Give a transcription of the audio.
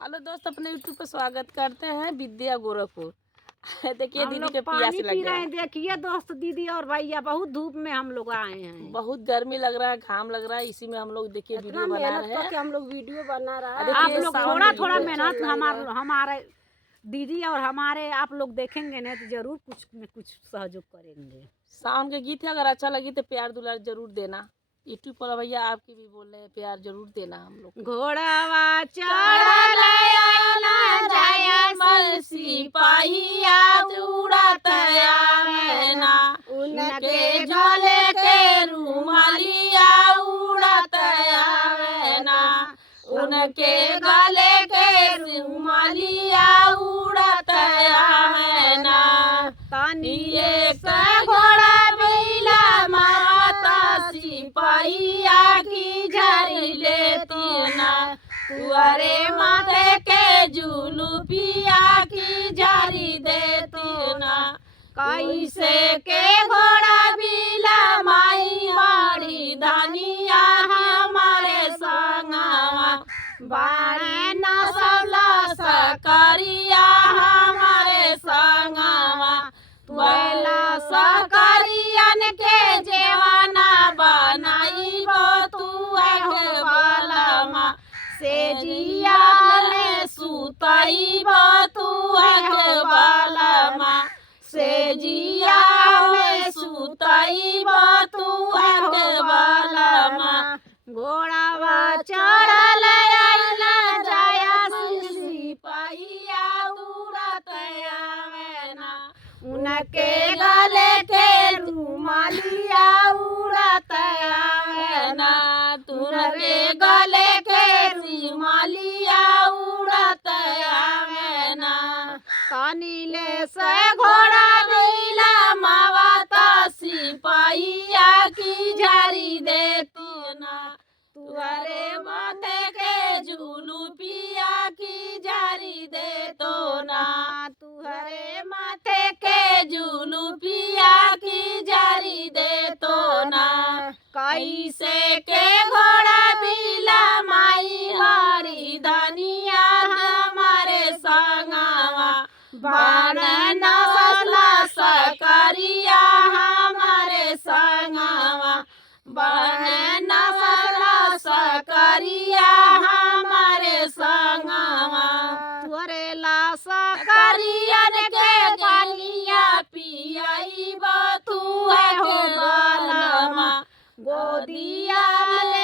Hello दोस्त, अपने YouTube पे स्वागत करते हैं विद्या गोरखपुर। देखिए हम दीदी लोग के प्यास पानी लग पी गया रहे है। हैं। देखिए दोस्त, दीदी और भैया, बहुत धूप में हम लोग आए हैं। बहुत गर्मी लग रहा है, घाम लग रहा है, इसी में हम लोग देखिए इतना वीडियो बना मेहनत रहे करके हैं। हम लोग वीडियो बना रहा है। देखिए आप लोग सावन थोड़ा में थोड़ा वीडियो मेहनत चल नहीं रहा। हमारे दीदी और हमारे आप लोग देखेंगे ना तो जरूर कुछ में कुछ सहयोग करेंगे। सावन के गीत है, अगर अच्छा लगी तो प्यार दुलार जरूर देना। यूट्यूब पर भैया आपकी भी बोल रहे हैं, प्यार जरूर देना हम लोग को। घोड़ावा चढ़ल आइला जय सिपाहिया उड़त आवेना, उनके गले के रुमालिया उड़त आवेना, उनके गले के रुमालिया उड़त आवेना। तनिए से घोड़ा बिला माता सिपाहिया की झरी लेती ना, तुअरे माथे के जुलूपिया की झरी देती ना। कैसे के घोड़ा बिला माई बाड़ी धनिया हमारे संगवा, बाड़े नसला सकरिया हमारे संगवा। तुएला सकरियन के जेवाना बनाई तू बालमा, से जिया में सुतई तू बालमा, से जिया में सुतई तू बालमा। घोड़ावा चढ़ल आइला जय सिपाहिया उड़त आवेना, उनके गले के रुमालिया उड़त आवेना, तुनके गले के रुमालिया उड़त आवेना। तनिले से घोड़ा बिला मावाता सिपाहिया की झरी देती ना, तुअरे माथे के जुलूपिया की झरी दे तो ना, तुहरे माथे के जुलूपिया की झरी दे तो ना। कैसे के घोड़ा बिला माई हरी धनिया हमारे संगवा, बाण नसला सकरिया हमारे संगवा, बाण नसला सकरिया हमारे संगवा। तुअरेला सकरियन के गलिया पियाई तू है बालमा, गोदिया ले